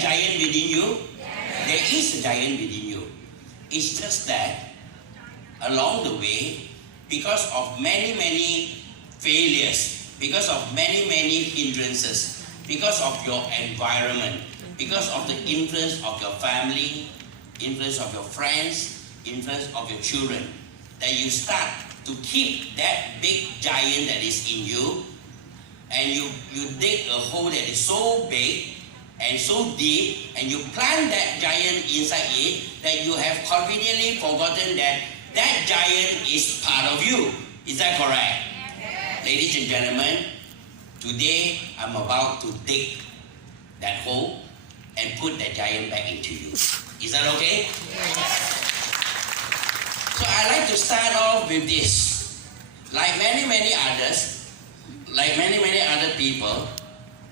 have giant within you? Yes. There is a giant within you. It's just that along the way, because of many failures, because of many hindrances, because of your environment, because of the influence of your family, influence of your friends, influence of your children, that you start to keep that big giant that is in you, and you dig a hole that is so big and so deep, and you plant that giant inside it, that you have conveniently forgotten that that giant is part of you. Is that correct? Yes. Ladies and gentlemen, today I'm about to dig that hole and put that giant back into you. Is that okay? Yes. So I like to start off with this. Like many others, like many other people,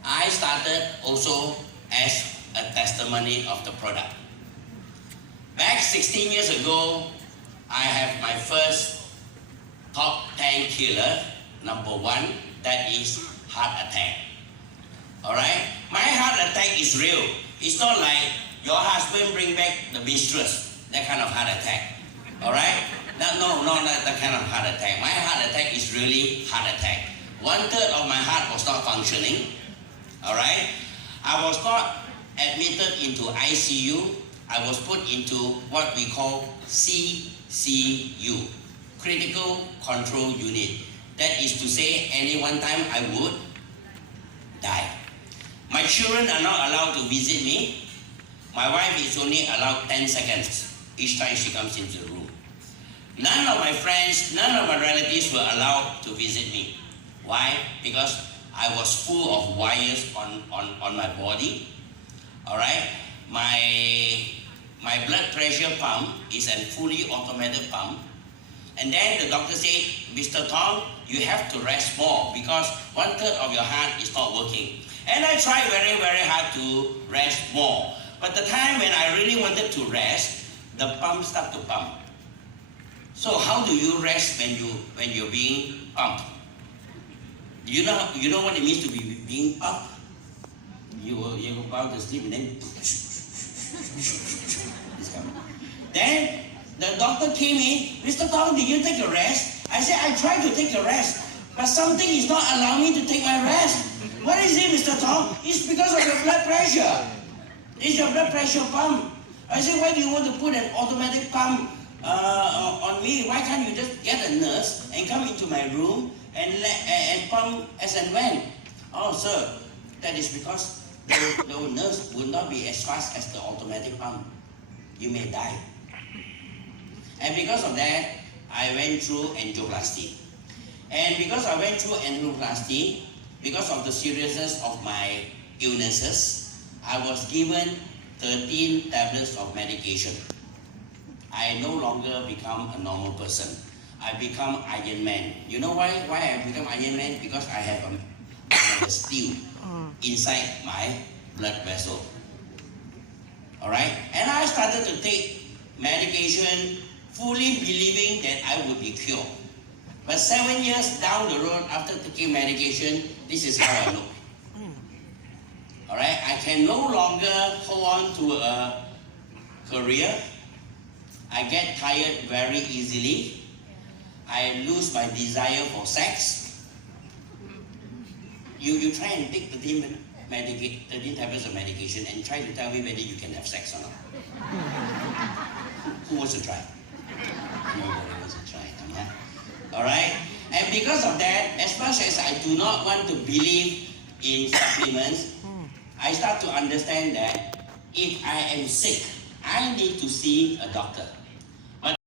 I started also as a testimony of the product. Back 16 years ago, I have my first top 10 killer, number 1, that is heart attack. Alright? My heart attack is real. It's not like your husband bring back the mistress, that kind of heart attack. Alright? No, not that kind of heart attack. My heart attack is really heart attack. 1/3 of my heart was not functioning. Alright? I was not admitted into ICU. I was put into what we call CCU, Critical Control Unit. That is to say, any one time I would die. My children are not allowed to visit me. My wife is only allowed 10 seconds each time she comes into the room. None of my friends, none of my relatives were allowed to visit me. Why? Because I was full of wires on my body. Alright? My blood pressure pump is a fully automated pump. And then the doctor said, Mr. Tong, you have to rest more because 1/3 of your heart is not working. And I tried very hard to rest more. But the time when I really wanted to rest, the pump started to pump. So how do you rest when you're being pumped? You know what it means to be being pumped? You go about to sleep and then then the doctor came in. Mr. Tong, did you take a rest? I said, I tried to take a rest, but something is not allowing me to take my rest. What is it, Mr. Tong? It's because of your blood pressure. It's your blood pressure pump. I said, why do you want to put an automatic pump on me? Why can't you just get a nurse and come into my room and pump as and when? Oh, sir, that is because the nurse will not be as fast as the automatic pump. You may die. And because of that, I went through angioplasty. And because I went through angioplasty, because of the seriousness of my illnesses, I was given 13 tablets of medication. I no longer become a normal person. I become Iron Man. You know why I become Iron Man? Because I have a steel inside my blood vessel. Alright? And I started to take medication fully believing that I would be cured. But 7 years down the road after taking medication, this is how I look. Alright? I can no longer hold on to a career. I get tired very easily. I lose my desire for sex. You try and take 13 tablets of medication and try to tell me whether you can have sex or not. Who wants to try? Nobody wants to try. Alright? And because of that, as much as I do not want to believe in supplements, I start to understand that if I am sick, I need to see a doctor.